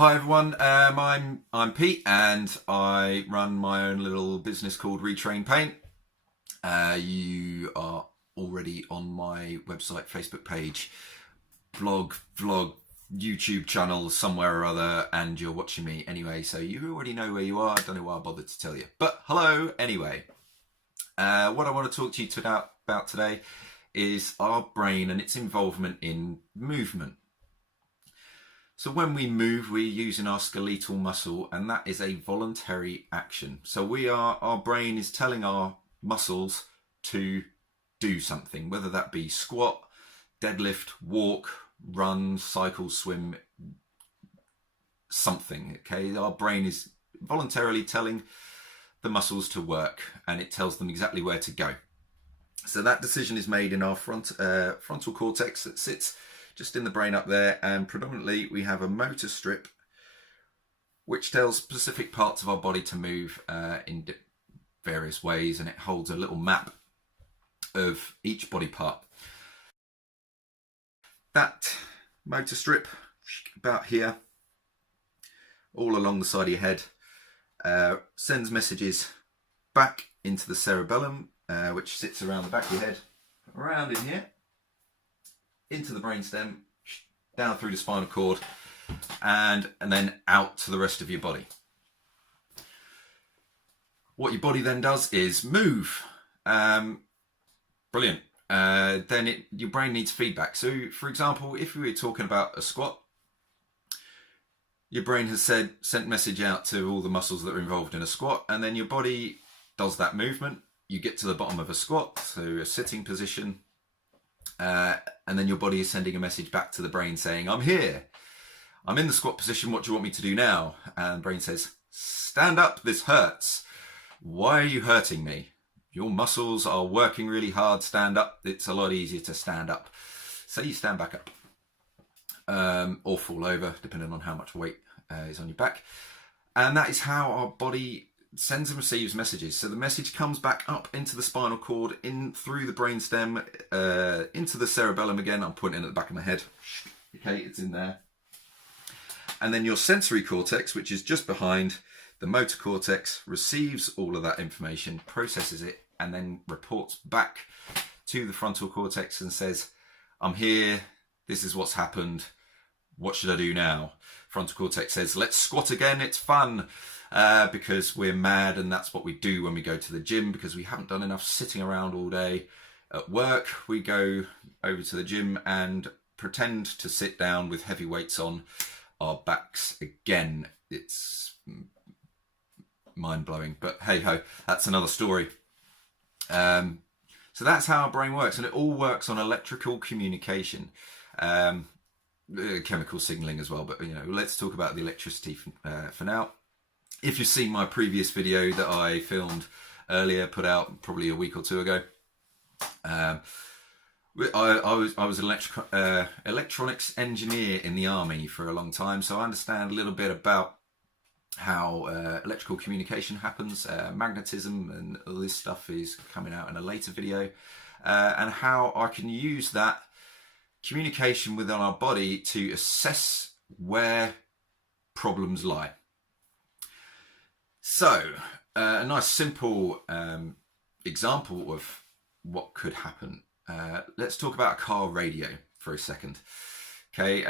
Hi everyone, I'm Pete and I run my own little business called Retrain Paint. You are already on my website, Facebook page, blog, vlog, YouTube channel somewhere or other, and you're watching me anyway, so you already know where you are. I don't know why I bothered to tell you, but hello anyway. What I want to talk to you about today is our brain and its involvement in movement. So when we move, we're using our skeletal muscle, and that is a voluntary action. So our brain is telling our muscles to do something, whether that be squat, deadlift, walk, run, cycle, swim, something. Okay, our brain is voluntarily telling the muscles to work, and it tells them exactly where to go. So that decision is made in our frontal cortex that sits just in the brain up there, and predominantly we have a motor strip which tells specific parts of our body to move in various ways, and it holds a little map of each body part. That motor strip, about here, all along the side of your head, sends messages back into the cerebellum, which sits around the back of your head, around in here, into the brainstem, down through the spinal cord, and then out to the rest of your body. What your body then does is move. Brilliant. Then your brain needs feedback. So, for example, if we were talking about a squat, your brain has sent message out to all the muscles that are involved in a squat, and then your body does that movement. You get to the bottom of a squat, so a sitting position, and then your body is sending a message back to the brain saying, I'm here, I'm in the squat position, what do you want me to do now? And the brain says, stand up, this hurts. Why are you hurting me? Your muscles are working really hard, stand up. It's a lot easier to stand up. So you stand back up, or fall over, depending on how much weight is on your back. And that is how our body sends and receives messages. So the message comes back up into the spinal cord, in through the brainstem, into the cerebellum again. I'm pointing at the back of my head. Okay, it's in there. And then your sensory cortex, which is just behind the motor cortex, receives all of that information, processes it, and then reports back to the frontal cortex and says, I'm here, this is what's happened, what should I do now? Frontal cortex says, let's squat again, it's fun. Because we're mad, and that's what we do when we go to the gym, because we haven't done enough sitting around all day at work. We go over to the gym and pretend to sit down with heavy weights on our backs again. It's mind-blowing, but hey ho, that's another story. So that's how our brain works, and it all works on electrical communication, chemical signaling as well, but let's talk about the electricity for now. If you've seen my previous video that I filmed earlier, put out probably a week or two ago, I was an electronics engineer in the army for a long time, so I understand a little bit about how electrical communication happens, magnetism, and all this stuff is coming out in a later video, and how I can use that communication within our body to assess where problems lie. So, a nice simple example of what could happen. Let's talk about a car radio for a second. Okay,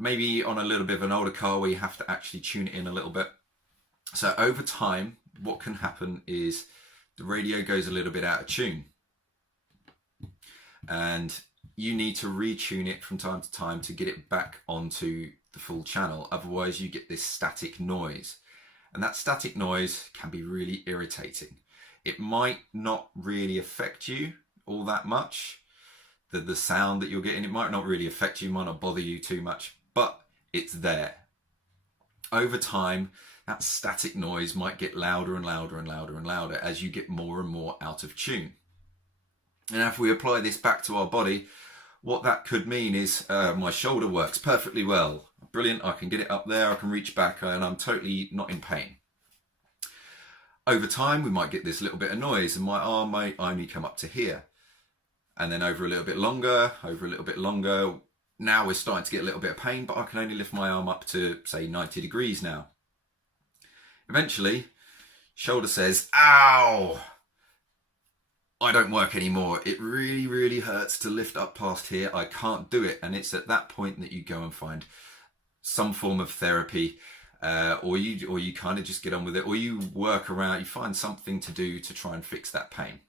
maybe on a little bit of an older car where you have to actually tune it in a little bit. So over time, what can happen is the radio goes a little bit out of tune. And you need to retune it from time to time to get it back onto the full channel. Otherwise, you get this static noise. And that static noise can be really irritating. It might not really affect you all that much. The sound that you're getting, it might not really affect you, might not bother you too much, but it's there. Over time, that static noise might get louder and louder and louder and louder as you get more and more out of tune. And if we apply this back to our body, what that could mean is my shoulder works perfectly well. Brilliant, I can get it up there, I can reach back, and I'm totally not in pain. Over time, we might get this little bit of noise, and my arm might only come up to here. And then over a little bit longer, Now we're starting to get a little bit of pain, but I can only lift my arm up to, say, 90 degrees now. Eventually, shoulder says, ow, I don't work anymore. It really, really hurts to lift up past here. I can't do it. And it's at that point that you go and find some form of therapy, or you kind of just get on with it, or you work around, you find something to do to try and fix that pain,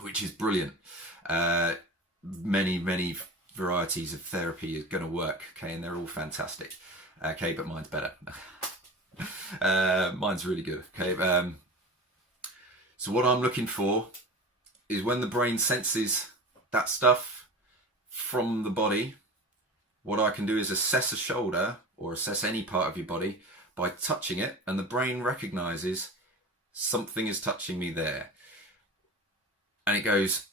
which is brilliant. Many varieties of therapy is going to work, okay, and they're all fantastic, okay, but mine's better. Mine's really good, okay. So what I'm looking for is when the brain senses that stuff from the body, what I can do is assess a shoulder or assess any part of your body by touching it, and the brain recognizes something is touching me there. And it goes,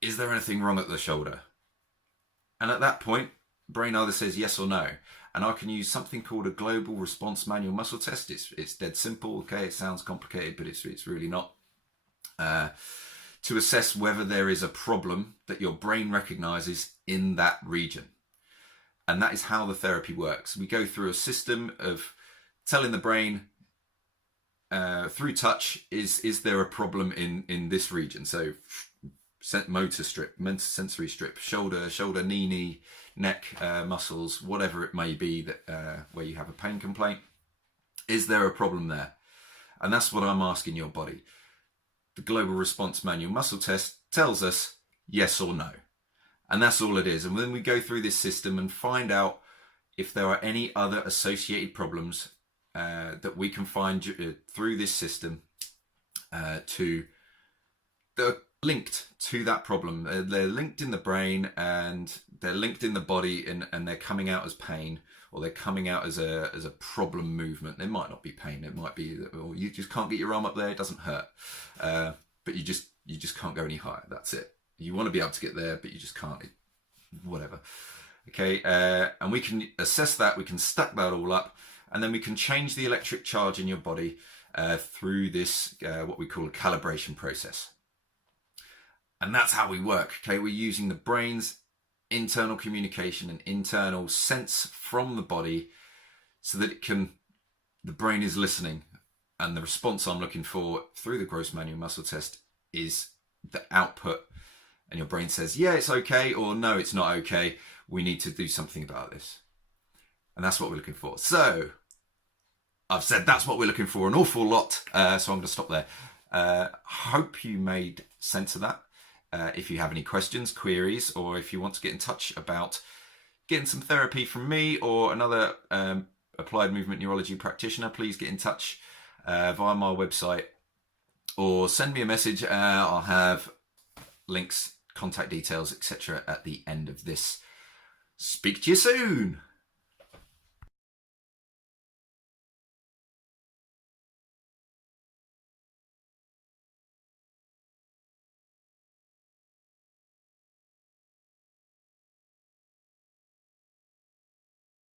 is there anything wrong at the shoulder? And at that point, brain either says yes or no. And I can use something called a global response manual muscle test. It's dead simple, okay? It sounds complicated, but it's really not. To assess whether there is a problem that your brain recognizes in that region. And that is how the therapy works. We go through a system of telling the brain through touch, is there a problem in this region? So motor strip, sensory strip, shoulder, knee, neck, muscles, whatever it may be that where you have a pain complaint. Is there a problem there? And that's what I'm asking your body. The Global Response Manual Muscle Test tells us yes or no. And that's all it is. And then we go through this system and find out if there are any other associated problems that we can find through this system that are linked to that problem. They're linked in the brain and they're linked in the body, and they're coming out as pain, or they're coming out as a problem movement. It might not be pain. It might be that, or you just can't get your arm up there. It doesn't hurt, but you just can't go any higher. That's it. You want to be able to get there, but you just can't. Whatever. Okay, and we can assess that. We can stack that all up, and then we can change the electric charge in your body through this what we call a calibration process. And that's how we work. Okay, we're using the brain's internal communication and internal sense from the body, so that the brain is listening, and the response I'm looking for through the gross manual muscle test is the output, and your brain says, yeah, it's okay, or no, it's not okay. We need to do something about this. And that's what we're looking for. So I've said that's what we're looking for an awful lot. So I'm going to stop there. Hope you made sense of that. If you have any questions, queries, or if you want to get in touch about getting some therapy from me or another applied movement neurology practitioner, please get in touch via my website, or send me a message. I'll have links, contact details, etc. at the end of this. Speak to you soon.